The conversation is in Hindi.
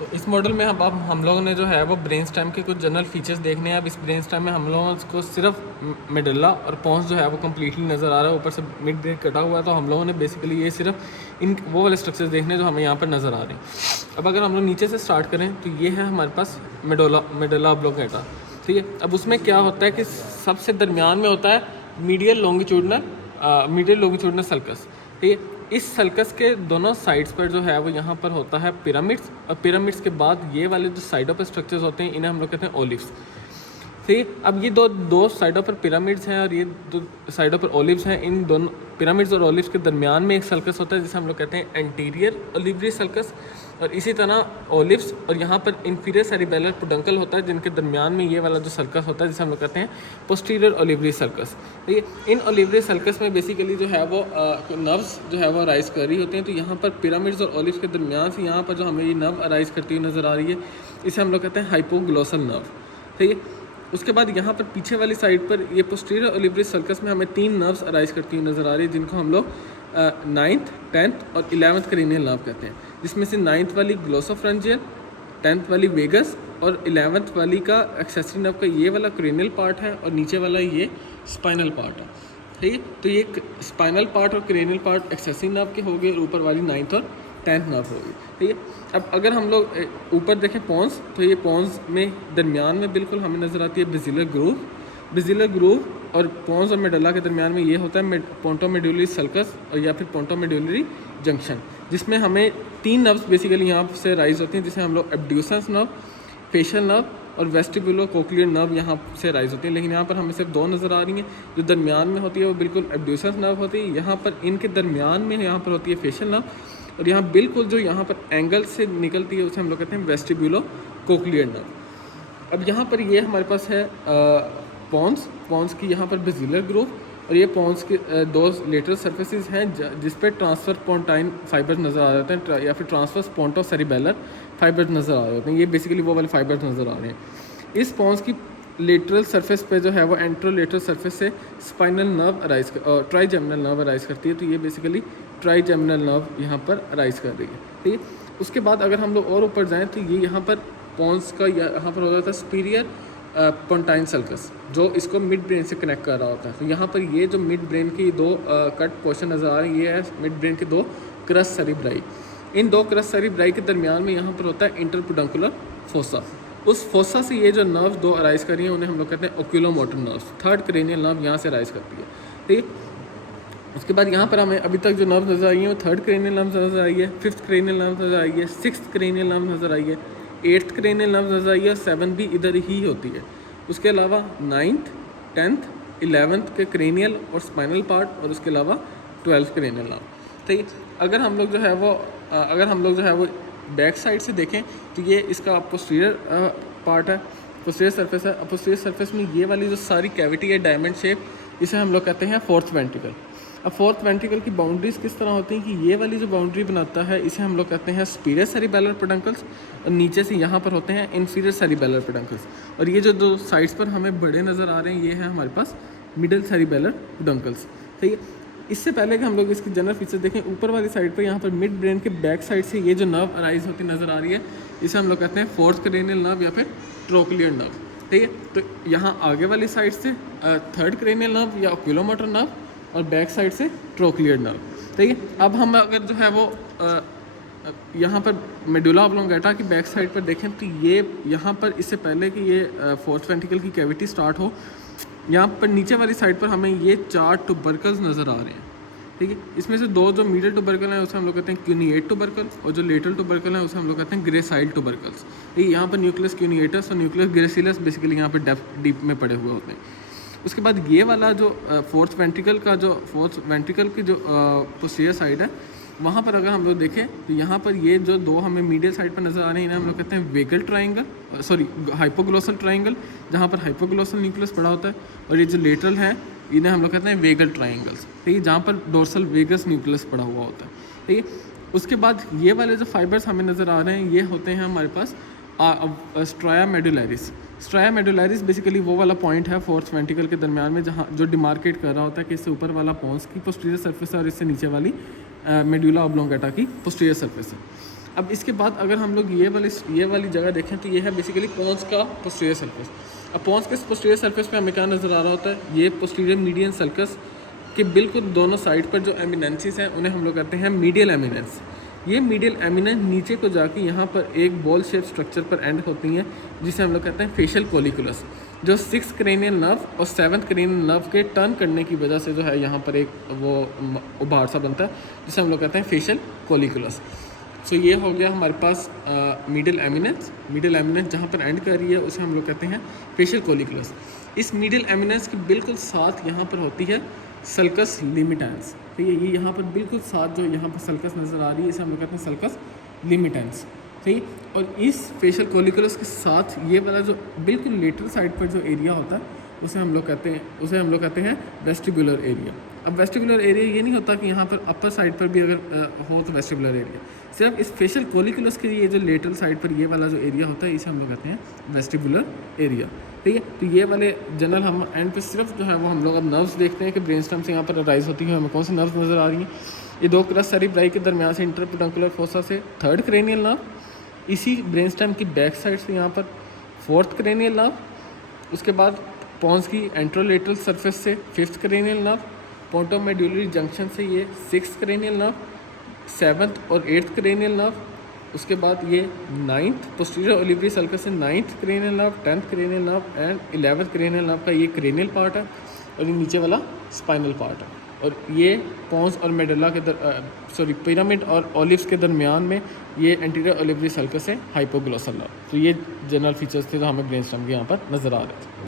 तो इस मॉडल में अब हम लोगों ने जो है वो ब्रेन स्टेम के कुछ जनरल फीचर्स देखने हैं। अब इस ब्रेन स्टेम में हम लोगों को सिर्फ मेडुला और पोंस जो है वो कम्प्लीटली नज़र आ रहा है, ऊपर से मिड ब्रेन कटा हुआ है। तो हम लोगों ने बेसिकली ये सिर्फ इन वो वाले स्ट्रक्चर्स देखने जो हमें यहाँ पर नज़र आ रहे हैं। अब अगर हम लोग नीचे से स्टार्ट करें तो ये है हमारे पास मेडुला ऑब्लोंगेटा, ठीक है। अब उसमें क्या होता है कि सबसे दरमियान में होता है मीडियल लॉन्गिट्यूडनल सल्कस, ठीक है। इस सल्कस के दोनों साइड्स पर जो है वो यहाँ पर होता है पिरामिड्स, और पिरामिड्स के बाद ये वाले जो साइडों पर स्ट्रक्चर्स होते हैं इन्हें हम लोग कहते हैं ओलिव्स, ठीक है। अब ये दो साइडों पर पिरामिड्स हैं और ये दो साइडों पर ओलिव्स हैं। इन दोनों पिरामिड्स और ओलिव्स के दरमियान में एक सल्कस होता है जिसे हम लोग कहते हैं एंटीरियर ओलिवरी सल्कस, और इसी तरह ओलिव्स और यहाँ पर इंफीरियर सेरिबेलर पेडुंकल होता है जिनके दरमियान में ये वाला जो सल्कस होता है जिसे हम लोग कहते हैं पोस्टीरियर ओलिवरी सल्कस, ठीक है। इन ओलिवरी सल्कस में बेसिकली जो है वो नर्व्स जो है वो अराइज कर रही होती हैं। तो यहाँ पर पिरामिड्स और ओलिव्स के दरमियान से यहाँ पर जो हमें ये नर्व अराइज करती हुई नज़र आ रही है इसे हम लोग कहते हैं हाइपोग्लोसल नर्व, ठीक है। उसके बाद यहाँ पर पीछे वाली साइड पर ये पोस्टीरियर ओलिवरी सल्कस में हमें 3 नर्व्स अराइज करती हुई नज़र आ रही है जिनको हम लोग 9th, 10th और 11th क्रेनियल नर्व कहते हैं, जिसमें से 9th वाली ग्लोसोफ्रेंजियल, 10th वाली वेगस और 11th वाली का एक्सेसरी नर्व का ये वाला क्रेनियल पार्ट है और नीचे वाला ये स्पाइनल पार्ट है, ठीक है। तो ये स्पाइनल पार्ट और क्रेनियल पार्ट एक्सेसरी नर्व के हो गए और ऊपर वाली 9th और 10th नर्व होगी, ठीक है। अब अगर हम लोग ऊपर देखें पोंस, तो ये पोंस में दरमियान में बिल्कुल हमें नज़र आती है बेसिलर ग्रूव और पोंस और मेडुला के दरमियान में ये होता है पोंटोमेडुलरी सल्कस और या फिर पोंटोमेडुलरी जंक्शन, जिसमें हमें 3 नर्व्स बेसिकली यहाँ से राइज होती हैं जिसे हम लोग एब्ड्यूसेंस नर्व, फेशियल नर्व और वेस्टिबुलो कोक्लियर नर्व यहाँ से राइज होती है। लेकिन यहाँ पर हमें सिर्फ 2 नज़र आ रही हैं। जो दरमियान में होती है वो बिल्कुल एब्ड्यूसेंस नर्व होती है, यहाँ पर इनके दरमियान में यहाँ पर होती है फेशियल नर्व, और यहाँ बिल्कुल जो यहाँ पर एंगल से निकलती है उसे हम लोग कहते हैं वेस्टिबुलो कोक्लियर नर्व। अब यहाँ पर ये हमारे पास है पॉन्स की यहाँ पर बेसिलर ग्रूव, और ये पॉन्स के 2 लेटरल सर्फेसिस हैं जिस पर ट्रांसफर पोंटाइन फाइबर्स नज़र आ रहे हैं या फिर ट्रांसफर स्पोंटो सेरिबेलर फाइबर्स नज़र आ रहे होते हैं। ये बेसिकली वो वाले फाइबर्स नज़र आ रहे हैं। इस पॉन्स की लेटरल सरफेस पे जो है वो एंट्रोलेटरल सरफेस से स्पाइनल नर्व अराइज और ट्राइजेमिनल नर्व अराइज करती है। तो ये बेसिकली ट्राइजेमिनल नर्व यहाँ पर अराइज कर रही है, ठीक है। उसके बाद अगर हम लोग और ऊपर जाएँ तो ये यहाँ पर पॉन्स का यहाँ पर हो जाता है सुपीरियर पोंटाइन सल्कस जो इसको मिड ब्रेन से कनेक्ट कर रहा होता है। तो यहाँ पर ये जो मिड ब्रेन की 2 कट पोर्शन नज़र आ रही है, ये है मिड ब्रेन के 2 क्रस सेरिब्राई। इन 2 क्रस सेरिब्राई के दरमियान में यहाँ पर होता है इंटरपेडुंकुलर फोसा। उस फोसा से ये जो नर्व 2 अराइज कर रही हैं उन्हें हम लोग कहते हैं ओक्यूलोमोटर नर्व्स। 3rd क्रेनियल नर्व यहाँ से अराइज करती है, ठीक है। उसके बाद यहाँ पर हमें अभी तक जो नर्व नज़र आई है वो 3rd क्रेनियल नर्व नज़र आई है, 5th क्रेनियल नर्व नज़र आई है, 6th क्रेनियल नर्व नज़र आई है, 8th क्रेनियल नर्व नज़र आई है, 7th भी इधर ही होती है। उसके अलावा 9th, 10th, 11th के क्रेनियल और स्पाइनल पार्ट और उसके अलावा 12th क्रेनियल नर्व, ठीक है। अगर हम लोग जो है वो बैक साइड से देखें तो ये इसका पोस्टीरियर पार्ट है, पोस्टीरियर सरफेस है। पोस्टीरियर सरफेस में ये वाली जो सारी कैविटी है डायमंड शेप, इसे हम लोग कहते हैं 4th वेंट्रिकल। अब 4th वेंट्रिकल की बाउंड्रीज किस तरह होती हैं कि ये वाली जो बाउंड्री बनाता है इसे हम लोग कहते हैं सुपीरियर सेरिबेलर पेडुंकल्स, और नीचे से यहाँ पर होते हैं इंफीरियर सेरिबेलर पेडुंकल्स। और ये जो 2 साइड्स पर हमें बड़े नज़र आ रहे हैं ये हैं हमारे पास मिडल सेरिबेलर पेडुंकल्स, ठीक है। इससे पहले कि हम लोग इसकी जनरल फीचर देखें, ऊपर वाली साइड पर यहाँ पर मिड ब्रेन के बैक साइड से ये जो नर्व अराइज होती नज़र आ रही है इसे हम लोग कहते हैं 4th क्रेनियल नर्व या फिर ट्रोक्लियर नर्व, ठीक है। तो यहाँ आगे वाली साइड से 3rd क्रेनियल नर्व या ओक्यूलोमोटर नर्व और बैक साइड से ट्रोक्लियर नर्व, ठीक है। अब हम अगर जो है वो यहाँ पर मेडुला ऑब्लोंगेटा की बैक साइड पर देखें तो ये यहाँ पर इससे पहले कि ये 4th वेंट्रिकल की कैविटी स्टार्ट हो, यहाँ पर नीचे वाली साइड पर हमें ये 4 टुबरकल्स नज़र आ रहे हैं, ठीक है। इसमें से 2 जो मीडियल टुबरकल हैं उसे हम लोग कहते हैं क्यूनिएट टुबरकल, और जो लेटरल टुबरकल हैं उसे हम लोग कहते हैं ग्रेसाइल टुबरकल्स, ठीक है। यहाँ पर न्यूक्लियस क्यूनिएटस और न्यूक्लियस ग्रेसिलस बेसिकली यहाँ पर डीप में पड़े हुए होते हैं। उसके बाद ये वाला जो 4th वेंट्रिकल की जो पोस्टीरियर साइड है वहाँ पर अगर हम लोग देखें तो यहाँ पर ये जो 2 हमें मीडियल साइड पर नज़र आ रहे हैं इन्हें हम लोग कहते हैं वेगल ट्राइंगल, हाइपोग्लोसल ट्राइंगल, जहाँ पर हाइपोग्लोसल न्यूक्लियस पड़ा होता है, और ये जो लेटरल हैं इन्हें हम लोग कहते हैं वेगल ट्राइंगल्स, ठीक है, जहाँ पर डोर्सल वेगस न्यूक्लियस पड़ा हुआ होता है, ठीक है। उसके बाद ये वाले जो फाइबर्स हमें नज़र आ रहे हैं ये होते हैं हमारे पास स्ट्राया मेडुलैरिस। स्ट्राया मेडुलैरिस बेसिकली वो वाला पॉइंट है 4th वेंट्रिकल के दरमियान में जहाँ जो डिमार्केट कर रहा होता है कि इससे ऊपर वाला पोंस की पोस्टीरियर सरफेस है और इससे नीचे वाली मेडुला ऑब्लोंगेटा की पोस्टीरियर सरफेस है। अब इसके बाद अगर हम लोग ये वाली जगह देखें तो ये है बेसिकली पोन्स का पोस्टीरियर सरफेस। अब पोन्स के पोस्टीरियर सरफेस पे हमें क्या नज़र आ रहा होता है, ये पोस्टीरियर मीडियन सल्कस के बिल्कुल दोनों साइड पर जो एमिनेंसेस हैं उन्हें हम लोग कहते हैं मीडियल एमिनेंस। ये मीडियल एमिनेंस नीचे को जाके यहाँ पर एक बॉल शेप स्ट्रक्चर पर एंड होती हैं जिसे हम लोग कहते हैं फेशियल कोलिकुलस, जो 6 क्रेनियल नर्व और 7th क्रेनियल नर्व के टर्न करने की वजह से जो है यहाँ पर एक वो उभार सा बनता है जिसे हम लोग कहते हैं फेशियल कोलिकुलस। सो ये हो गया हमारे पास मिडिल एमिनेंस जहाँ पर एंड कर रही है उसे हम लोग कहते हैं फेशियल कोलिकुलस। इस मिडिल एमिनेंस के बिल्कुल साथ यहाँ पर होती है सल्कस लिमिटेंस। ठीक है, ये यहाँ पर बिल्कुल साथ जो यहाँ पर सल्कस नज़र आ रही है इसे हम लोग कहते हैं सल्कस लिमिटेंस। ठीक, और इस फेशियल कोलिकुलस के साथ ये वाला जो बिल्कुल लेटरल साइड पर जो एरिया होता है उसे हम लोग कहते हैं वेस्टिबुलर एरिया। अब वेस्टिबुलर एरिया ये नहीं होता कि यहाँ पर अपर साइड पर भी अगर हो तो वेस्टिबुलर एरिया, सिर्फ इस फेशियल कोलिकुलस के ये जो लेटरल साइड पर ये वाला जो एरिया होता है इसे हम लोग कहते हैं वेस्टिबुलर एरिया। ठीक है, तो ये वाले जनरल हम एंड पे सिर्फ जो है वो हम लोग अब नर्व्स देखते हैं कि ब्रेन स्टेम से यहाँ पर राइज होती है, हमें कौन सी नर्व्स नज़र आ रही हैं। ये 2 क्रस सेरिब्राई के दरमियान से इंटरपेडुंकुलर फोसा से 3rd क्रेनियल नर्व, इसी ब्रेन स्टेम की बैक साइड से यहाँ पर 4th क्रेनियल नर्व, उसके बाद पॉन्स की एंट्रोलेटरल सरफेस से 5th क्रेनियल नर्व, पोंटोमेड्यूलरी जंक्शन से ये 6th क्रेनियल नर्व, 7th और 8th क्रेनियल नर्व, उसके बाद ये 9th पोस्टीरियर ओलिवरी सल्कस से 9th cranial nerve, 10th cranial nerve and 11th cranial nerve का ये क्रेनियल पार्ट है और ये नीचे वाला स्पाइनल पार्ट है। और ये पॉन्स और मेडुला के पिरामिड और ओलिव्स के दरमियान में ये एंटीरियर ओलिवरी सल्कस है हाइपोग्लोसल नर्व। तो ये जनरल फीचर्स थे जो हमें ब्रेन स्टेम के यहाँ पर नज़र आ रहे थे।